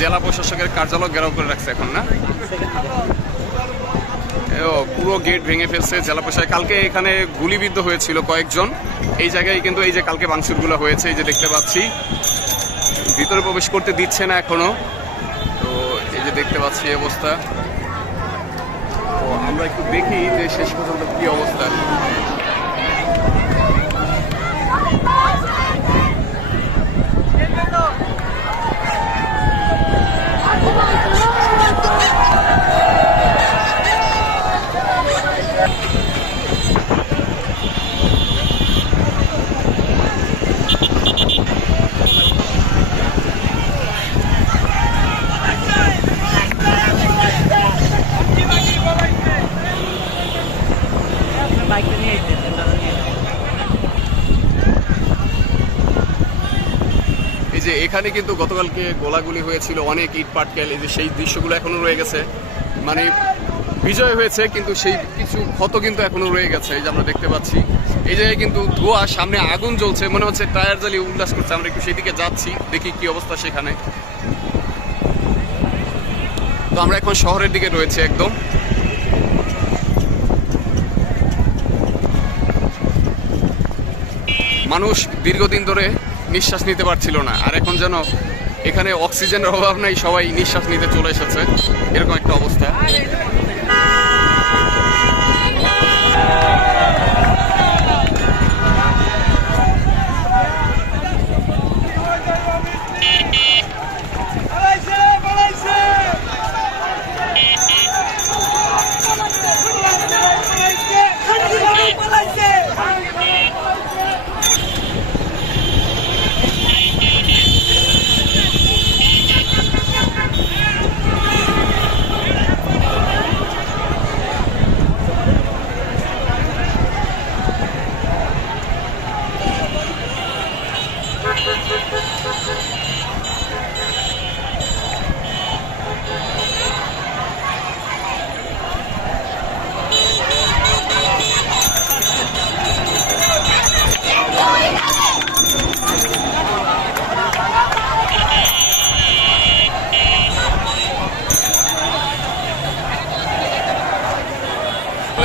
জেলা প্রশাসকের কার্যালয় ঘেরাও করে রাখছে এখন না পুরো গেট ভেঙে ফেলছে জেলা প্রশাসক কালকে এখানে গুলিবিদ্ধ হয়েছিল কয়েকজন এই জায়গায় কিন্তু এই যে কালকে বাংশুরগুলো হয়েছে এই যে দেখতে পাচ্ছি ভিতরে প্রবেশ করতে দিচ্ছে না এখনও তো এই যে দেখতে পাচ্ছি এই অবস্থা তো আমরা একটু দেখি যে শেষ পর্যন্ত কী অবস্থা যে এখানে কিন্তু গতকালকে গোলাগুলি হয়েছিল অনেক ইট পাটকেল এই যে সেই দৃশ্যগুলো এখনো রয়ে গেছে মানে বিজয় হয়েছে কিন্তু সেই কিছু ক্ষত কিন্তু এখনো রয়ে গেছে এই যে আমরা দেখতে পাচ্ছি এই জায়গায় কিন্তু ধোয়া সামনে আগুন জ্বলছে মনে হচ্ছে টায়ার জ্বালিয়ে উল্লাস করছে আমরা একটু সেদিকে যাচ্ছি দেখি কি অবস্থা সেখানে তো আমরা এখন শহরের দিকে রয়েছে একদম মানুষ দীর্ঘদিন ধরে নিঃশ্বাস নিতে পারছিল না আর এখন যেন এখানে অক্সিজেনের অভাব নাই সবাই নিঃশ্বাস নিতে চলে এসেছে এরকম একটা অবস্থা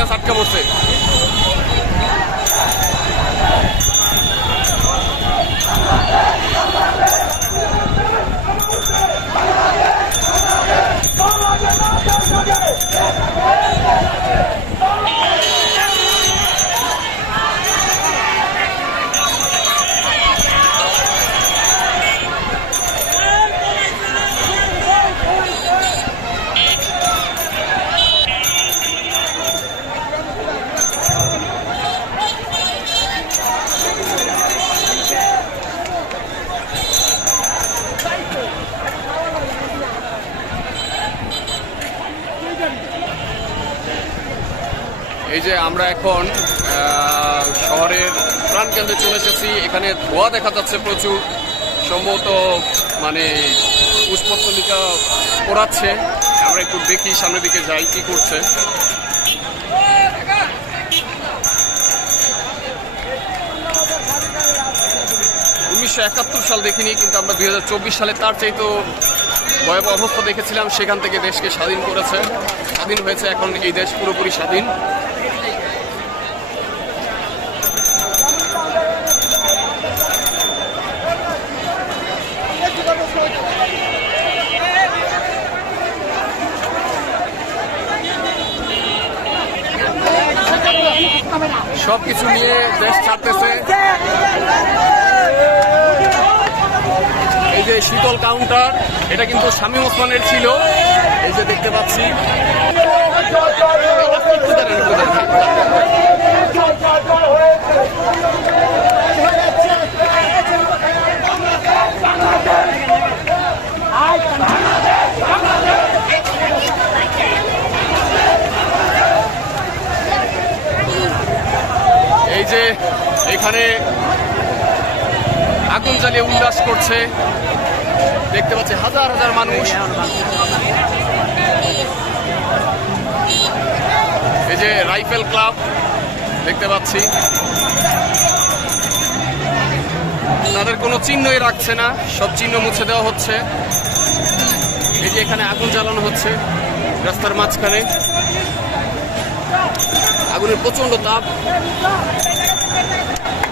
গাছ আটকা পড়ছে এই যে আমরা এখন শহরের প্রাণকেন্দ্রে চলে এসেছি এখানে ধোয়া দেখা যাচ্ছে প্রচুর সম্ভবত মানে পুষ্পতলিকা পড়াচ্ছে আমরা একটু দেখি সামনের দিকে যাই কি করছে উনিশশো একাত্তর সাল দেখিনি কিন্তু আমরা দুই সালে তার চাইতো ভয়াবহ অবস্থা দেখেছিলাম সেখান থেকে দেশকে স্বাধীন করেছে স্বাধীন হয়েছে এখন এই দেশ পুরোপুরি স্বাধীন সব কিছু নিয়ে দেশ ছাড়তেছে এই যে শীতল কাউন্টার এটা কিন্তু শামীম ওসমানের ছিল এই যে দেখতে পাচ্ছি দাঁড়ান এখানে আগুন জ্বালিয়ে উল্লাস করছে দেখতে পাচ্ছি হাজার হাজার মানুষ এই যে রাইফেল ক্লাব দেখতে পাচ্ছি তাদের কোনো চিহ্নই রাখছে না সব চিহ্ন মুছে দেওয়া হচ্ছে এই যে এখানে আগুন জ্বালানো হচ্ছে রাস্তার মাঝখানে আগুনের প্রচণ্ড তাপ Gracias.